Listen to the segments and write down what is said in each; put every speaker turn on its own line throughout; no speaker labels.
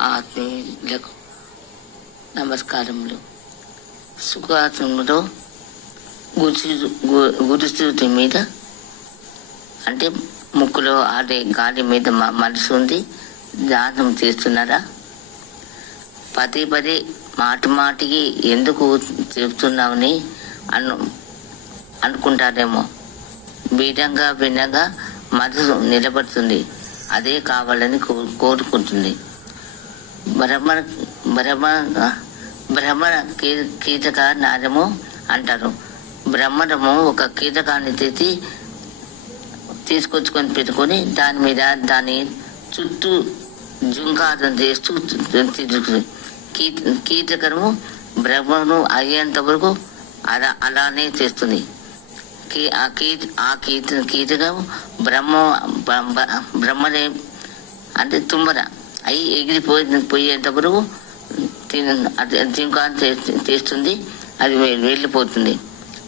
ఆత్మీయులకు నమస్కారములు. సుఖాసనములో గురు గురుస్థితి మీద అంటే ముక్కులో ఆడే గాలి మీద మ- మనసు ఉంది. ధ్యానం చేస్తున్నారా? పదే పదే మాటి మాటికి ఎందుకు చెప్తున్నామని అను అనుకుంటారేమో. బీడంగా వినగా మనసు నిలబడుతుంది. అదే కావాలని కో- కోరుకుంటుంది. భ్రమణ భ్రమ భ్రమణ కీ- కీటక నారము అంటారు. బ్రహ్మరము ఒక కీటకాన్ని తెచ్చి తీసుకొచ్చుకొని పెట్టుకొని దాని మీద దాని చుట్టూ జుంకారం చేస్తూ తిరుగుతుంది. కీ కీటకము బ్రహ్మను అయ్యేంత వరకు అలా అలానే చేస్తుంది. కీ- ఆ కీట ఆ కీట కీటకం బ్రహ్మ బ్రహ్మ- బ్రహ్మదే అంటే తుమ్మర. అవి ఎగిరిపోయి పోయేంత వరకు జింకాన్ చేస్తుంది అది వెళ్ళిపోతుంది.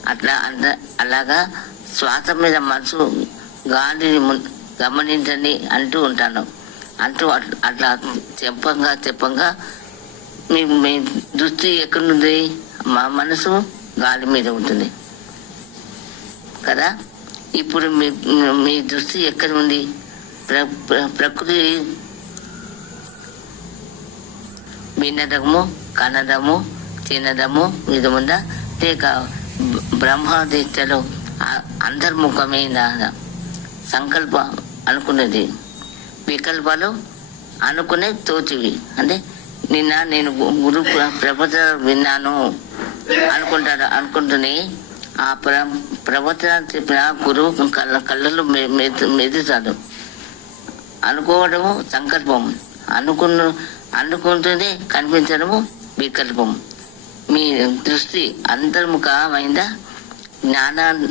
అట్లా అంత అలాగా శ్వాస మీద మనసు గాలిని గమనించండి అంటూ ఉంటాను. అంటూ అట్లా చెప్పంగా చెప్పంగా మీ మీ దృష్టి ఎక్కడుంది మా మనసు గాలి మీద ఉంటుంది. కదా? ఇప్పుడు మీ మీ దృష్టి ఎక్కడ ఉంది ప్ర విన్నదము కన్నదము తినదము ఇది ఉందా లేక బ- అంతర్ముఖమైన సంకల్ప అనుకునేది వికల్పాలు అనుకునే తోచివి. అంటే నిన్న నేను గురు ప్ర- విన్నాను. అనుకుంటాడు అనుకుంటూనే ఆ ప్ర ప్రవచన చెప్పిన గురువు కళ్ళ కళ్ళలు మె- మెదు మెదుతాడు. అనుకోవడము సంకల్పం. అనుకున్న అనుకుంటూనే కనిపించడము వికల్పం. మీ దృష్టి అంతర్ముఖమైందా? జ్ఞాన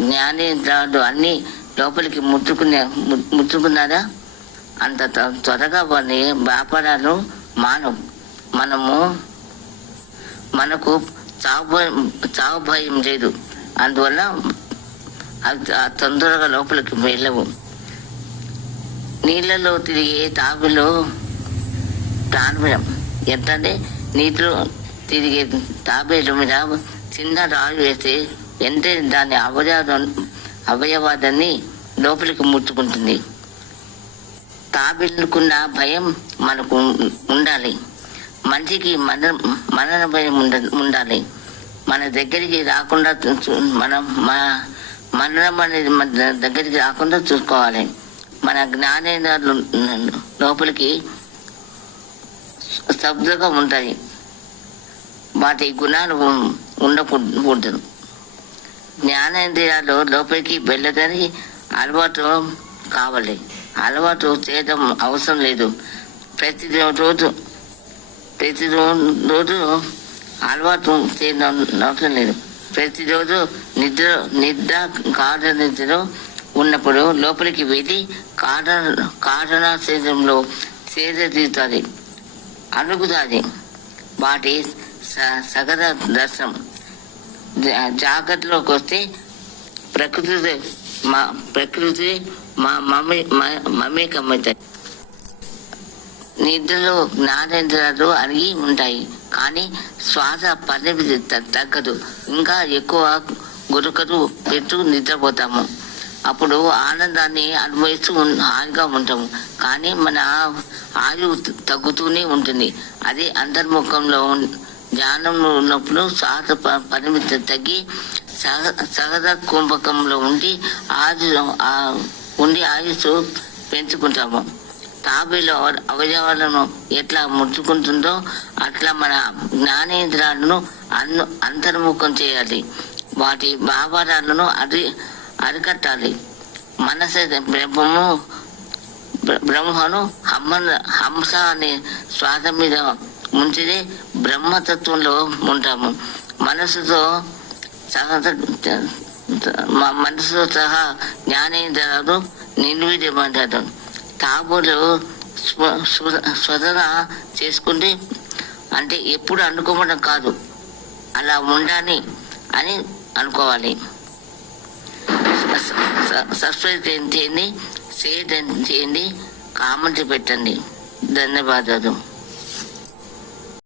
జ్ఞానేంద్రాలు అన్ని లోపలికి ముట్టుకునే ముట్టుకున్నారా? అంత త్వరగా వాడిని వ్యాపారాలు మానవు. మనము మనకు చావు చావు భయం లేదు. అందువల్ల తొందరగా లోపలికి వెళ్ళవు. నీళ్ళలో తిరిగే తాగులో ప్రాణం ఎంతంటే నీటిలో తిరిగే తాబేలు మీద చిన్న రాళ్ళు వేస్తే వెంటనే దాని అవయవం అవయవాదాన్ని లోపలికి ముట్టుకుంటుంది. తాబేలుకున్న భయం మనకు ఉండాలి. మనిషికి మన మరణ భయం ఉండ ఉండాలి. మన దగ్గరికి రాకుండా చూ- మనం మన మరణం అనేది మన దగ్గరికి రాకుండా చూసుకోవాలి. మన జ్ఞానేంద్రాలు లోపలికి స్తబ్దగా ఉంటాయి వాటి గుణాలు ఉండకూడదు. జ్ఞానేంద్రియాలు లోపలికి వెళ్ళదని అలవాటు కావాలి. అలవాటు చేయడం అవసరం లేదు. ప్రతి రోజు ప్రతిరోజు రోజు అలవాటు చేయడం అవసరం లేదు. ప్రతిరోజు నిద్ర నిద్ర గాఢ నిద్రలో ఉన్నప్పుడు లోపలికి వెళ్ళి కారణ కారణాశయంలో సేదతీరుతుంది అడుగుతుంది వాటి స- సగర దర్శనం. జాగ్రత్తలోకి వస్తే ప్రకృతి మా ప్రకృతి మా మమ్మీ మమేకమవుతాయి. నిద్రలో జ్ఞానేంద్రాలు అడిగి ఉంటాయి. కానీ శ్వాస పరిమితి తగ్గదు. ఇంకా ఎక్కువ గురుకలు పెట్టు నిద్రపోతాము. అప్పుడు ఆనందాన్ని అనుభవిస్తూ ఉన్- హాయిగా ఉంటాము కానీ మన ఆయువు తగ్గుతూనే ఉంటుంది. అదే అంతర్ముఖంలో ఉన్- ధ్యానంలో ఉన్నప్పుడు సహజ పరిమితి తగ్గి సహ సహజ కుంభకంలో ఉండి ఆజు ఉండి ఆయుస్సు పెంచుకుంటాము. తాబేలు అవయవాలను ఎట్లా ముట్టుకుంటుందో అట్లా మన జ్ఞానేంద్రాలను అన్ను అంతర్ముఖం చేయాలి. వాటి భావాలను అది అరికట్టాలి. మనస బ్రహ్మము బ్రహ్మను హమ్మ హంస అనే శ్వాస మీద ఉంచితే బ్రహ్మతత్వంలో ఉంటాము. మనసుతో మా మనసుతో సహా జ్ఞానేంద్రాలు నిర్వీర్యమంటారు తాబులు స్వతన చేసుకుంటే అంటే ఎప్పుడు అనుకోవడం కాదు. అలా ఉండాలి అని అనుకోవాలి. సబ్స్క్రైబ్ చేయండి షేర్ చేయండి కామెంట్ పెట్టండి ధన్యవాదాలు